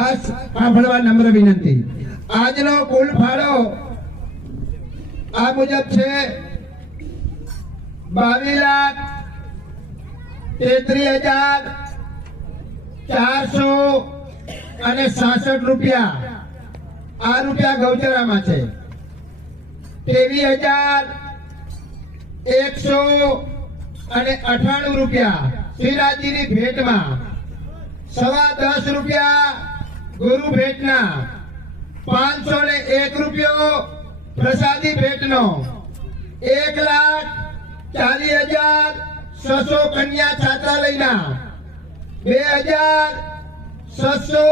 ખાસ સાંભળવા નમ્ર વિનંતી. આજનો કુલ ફાળો આ મુજબ છે બાવીસ લાખ તેત્રીસ હજાર ચારસો અને સાસઠ રૂપિયા. આ રૂપિયા ગૌચરામાં છે. ત્રેવીસ હજાર એકસો અને અઠાણું રૂપિયા. શ્રીરાજીની ભેટમાં સવા દસ રૂપિયા ગુરુ ભેટના પાંચસો ને એક રૂપિયો પ્રસાદી ભેટનો એક લાખ ચાલીસ હજાર છસો કન્યા છાત્રાલયના બે હજાર છસો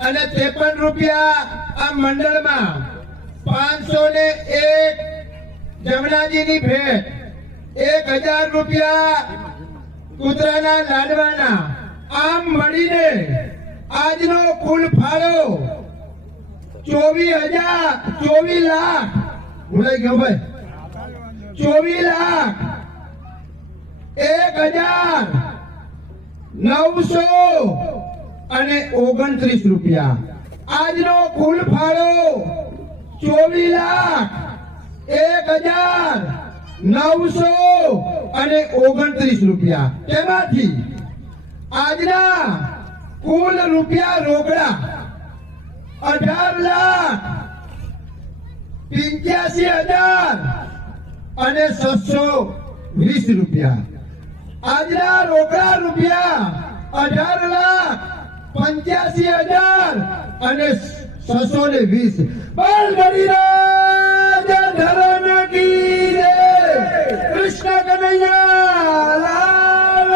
અને ત્રેપન રૂપિયા આ મંડળમાં પાંચસો ને એક જમનાજીની ભેટ, એક હજાર રૂપિયા કૂતરાના લાડવાના. આમ મળીને આજનો કુલ ફાળો ચોવીસ હજાર, ચોવીસ લાખ. ભૂલાઈ ગયો ભાઈ. ચોવીસ લાખ. એક હજાર, નવસો અને ઓગણત્રીસ રૂપિયા. આજનો કુલ ફાળો ચોવીસ લાખ. એક હજાર, નવસો અને ઓગણત્રીસ રૂપિયા. તેમાંથી આજના કુલ રૂપિયા રોકડા અઢાર લાખ, પિંચ્યાસી હજાર અને છસો વીસ રૂપિયા. આજના રોકડા રૂપિયા અઢાર લાખ, પંચ્યાસી હજાર અને છસો ને વીસ. બળ ધરણ કી કૃષ્ણ કનૈયા, લાલ